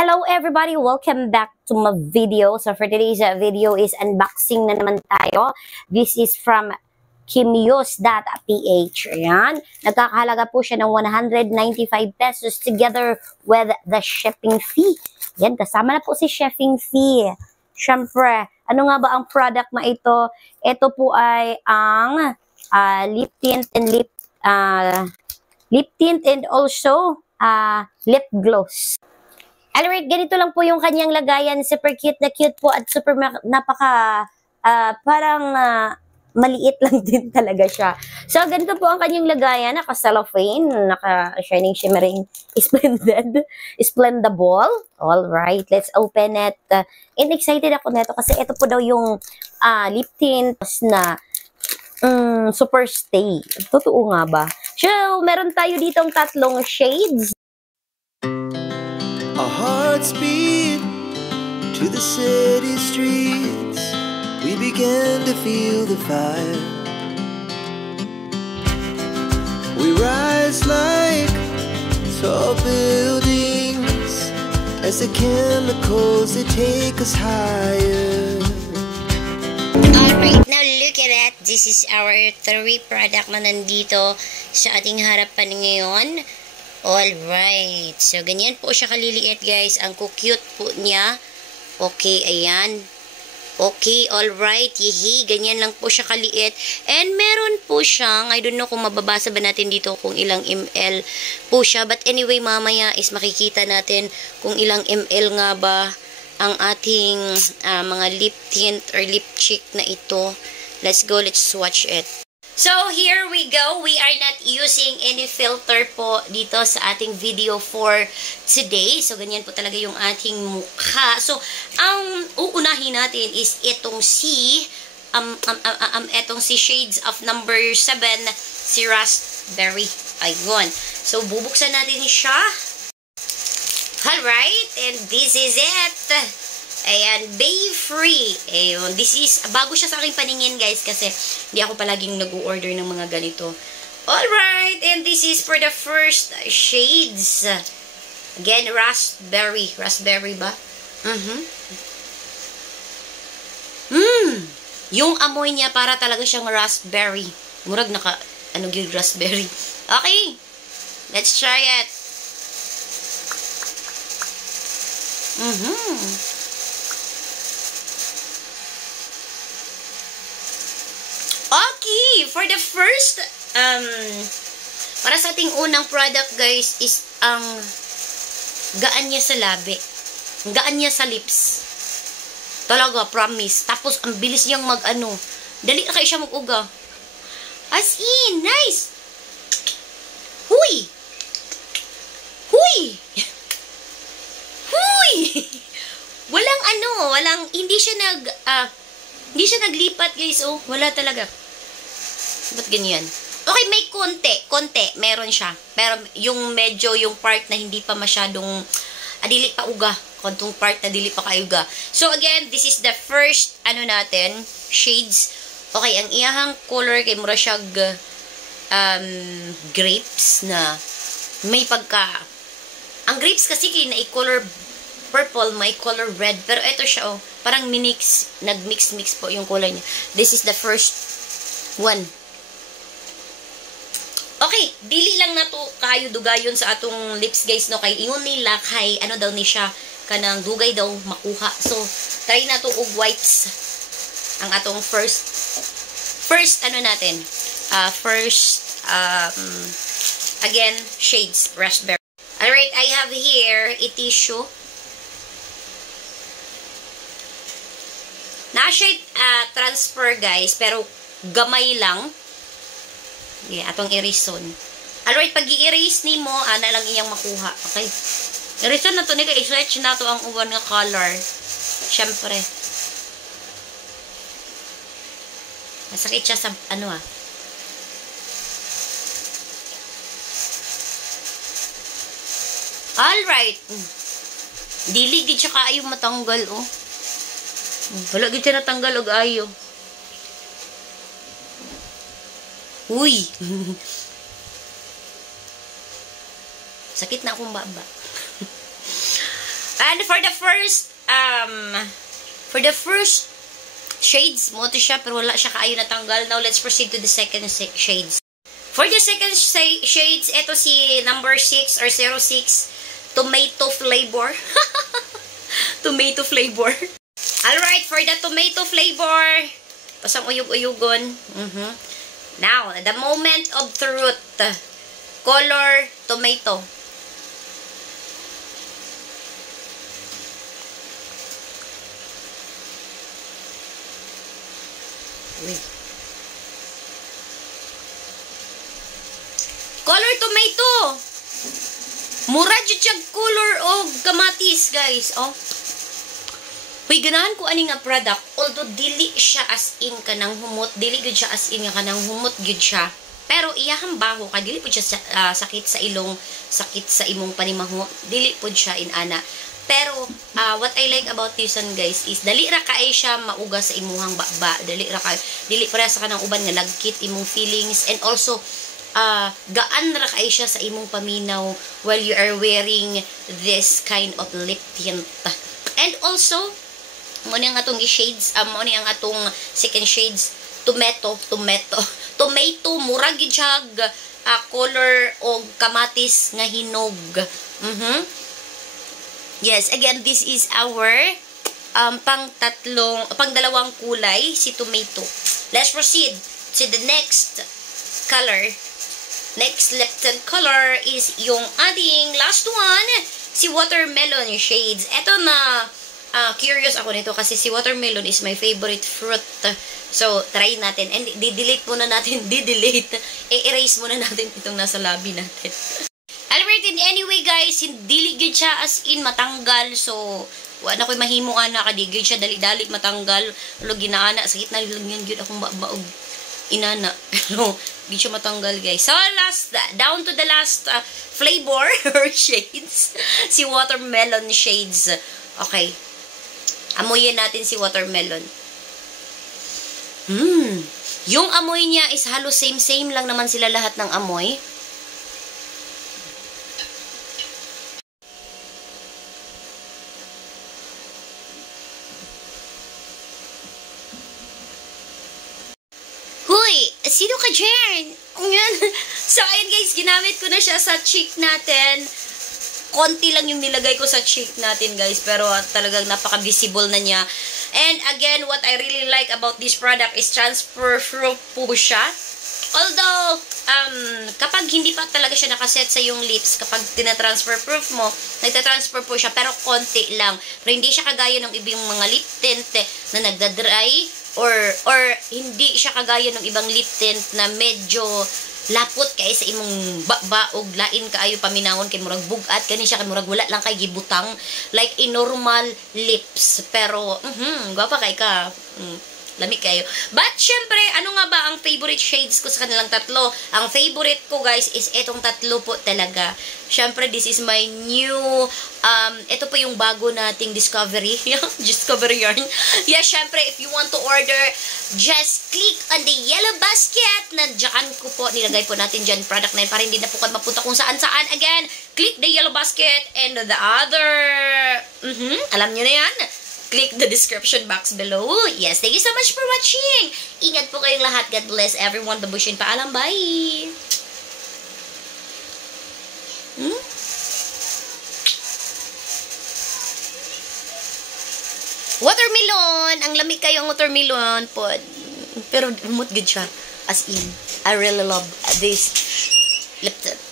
Hello everybody! Welcome back to my video. So for today's video is unboxing na naman tayo. This is from Kimyos.ph. Ayan. Nagkakahalaga po siya ng 195 pesos together with the shipping fee. Yan, kasama na po si shipping fee. Siyempre, ano nga ba ang product na ito? Ito po ay ang lip tint and also lip gloss. Alright, ganito lang po yung kanyang lagayan. Super cute na cute po at super napaka parang maliit lang din talaga siya. So, ganito po ang kanyang lagayan. Naka-cellophane, naka-shining, shimmering, splendable. Alright, let's open it. And excited ako nito kasi ito po daw yung lip tint na super stay. Totoo nga ba? So, meron tayo ditong tatlong shades. Our hearts beat to the city streets. We began to feel the fire. We rise like tall buildings as the chemicals they take us higher. Alright, now look at that. This is our 3 product na nandito sa ating harapan ngayon. Alright. So, ganyan po siya kaliliit, guys. Ang cute po niya. Okay, ayan. Okay, alright. Yihi, ganyan lang po siya kaliit. And meron po siyang, I don't know kung mababasa ba natin dito kung ilang ml po siya. But anyway, mamaya is makikita natin kung ilang ml nga ba ang ating mga lip tint or lip cheek na ito. Let's go, let's swatch it. So, here we go. We are not using any filter po dito sa ating video for today. So, ganyan po talaga yung ating mukha. So, ang uunahin natin is itong si shades of number 7, si Raspberry. Ayun. So, bubuksan natin siya. Alright, and this is it. Ayan, Bay Free. Ayun, this is, bago siya sa aking paningin, guys, kasi hindi ako palaging nag-order ng mga ganito. Alright, and this is for the first shades. Again, Raspberry. Raspberry ba? Yung amoy niya, para talaga siyang raspberry. Murag naka, yung raspberry. Okay, let's try it. Okay, for the first, para sa ating unang product, guys, is ang gaan niya sa labi. Gaan niya sa lips. Talaga, promise. Tapos, ang bilis niyang dali na kayo siya mag-uga. As in, nice! Huy! Huy! Huy! Walang, hindi siya naglipat, guys, oh. Wala talaga. Ba't ganyan? Okay, may konti, meron siya. Pero yung medyo, yung part na hindi pa masyadong, dili pa uga. Kontong part na dili pa kayuga. So, again, this is the first, natin, shades. Okay, ang iyahang color kay mura siya, grapes na may ang grapes kasi kay na i-color purple, may color red. Pero ito siya, oh, parang nag-mix po yung color niya. This is the first one. Okay, dili lang na to kayo dugayon sa atong lips, guys, no, kay ingon nila kay daw ni siya kanang dugay daw makuha. So, try na to og wipes ang atong first natin. Again, shades raspberry. Alright, I have here a tissue. Na-shade transfer, guys, pero gamay lang. Yeah, atong erison. Alright, pag i-erase ni mo, na lang iyang makuha. Okay? Erison na to, i-swatch na to ang uwan nga color. Siyempre. Masakit siya sa, Alright. Dili, di siya kaayo matanggal, oh. Wala, di siya natanggal, og ayo. Uy! Sakit na akong baba. And for the first shades mo to siya, pero wala siya kaayo natanggal. Now, let's proceed to the second shades. For the second shades, ito si number 6 or 06, tomato flavor. Tomato flavor. Alright, for the tomato flavor, pasang uyog-uyugon. Now, the moment of truth. Color tomato. Color tomato. Mura jud siya color og kamatis, guys. Oh. Huy, ganahan ko ani nga product. Although dili siya as in kanang humot, dili gud siya as in nga kanang humot gud siya. Pero iyahang baho ka, dili pud siya sakit sa ilong, sakit sa imong panimaho. Dili pud siya inana. Pero what I like about this one, guys, is dali ra kaay siya mauga sa imuhang baba. Dali para sa kanang uban nga nagkit imong feelings, and also gaan ra kaay siya sa imong paminaw while you are wearing this kind of lip tint. And also, mo ni ang atong shades, mo ni ang atong second shades, tomato, murag gid siya color og kamatis nga hinog. Yes, again, this is our pang-dalawang kulay, si tomato. Let's proceed to the next color. Next lip tint color is yung ating last one, si watermelon shades. Ito na, curious ako nito kasi si watermelon is my favorite fruit. So, try natin. And i-delete muna natin. I-erase muna natin itong nasa labi natin. Alright, and anyway guys, hindi ligid siya as in matanggal. So, wala ko'y mahimo ana kadigid siya dali-dali matanggal. Lo ginaana sakit na lang yun akong baog inana. Pero di siya matanggal, guys. So, down to the last flavor or shades. Si watermelon shades. Okay. Amoyin natin si watermelon. Yung amoy niya is halos same lang naman sila lahat ng amoy. Sino ka dyan? So, ayun guys, ginamit ko na siya sa cheek natin. Konti lang yung nilagay ko sa cheek natin, guys. Pero talagang napaka-visible na niya. And again, what I really like about this product is transfer-proof po siya. Although, kapag hindi pa talaga siya nakaset sa yung lips, kapag tina-transfer-proof mo, nagta-transfer po siya, pero konti lang. Pero hindi siya kagaya ng ibang mga lip tint na nagda-dry, or hindi siya kagaya ng ibang lip tint na medyo lapot kay sa imong baog lain kaayo paminawon kay murag bugat kani siya kay murag wala lang kay gibutang like a normal lips. Pero gwapa kay ka. Lami kayo. But, syempre, ano nga ba ang favorite shades ko sa kanilang tatlo? Ang favorite ko, guys, is etong tatlo po talaga. Syempre, this is my new, ito po yung bago nating discovery. Discovery yarn. Yeah, syempre, if you want to order, just click on the yellow basket. Nandiyan ko po, nilagay po natin dyan product na yun para hindi na po kayo mapunta kung saan-saan. Again, click the yellow basket and the other, alam nyo na yan. Click the description box below. Yes, thank you so much for watching. Ingat po kayong lahat. God bless everyone. Babushin paalam. Bye! Watermelon! Ang lamig kayong watermelon po. Pero umot good siya. As in, I really love this lip tint.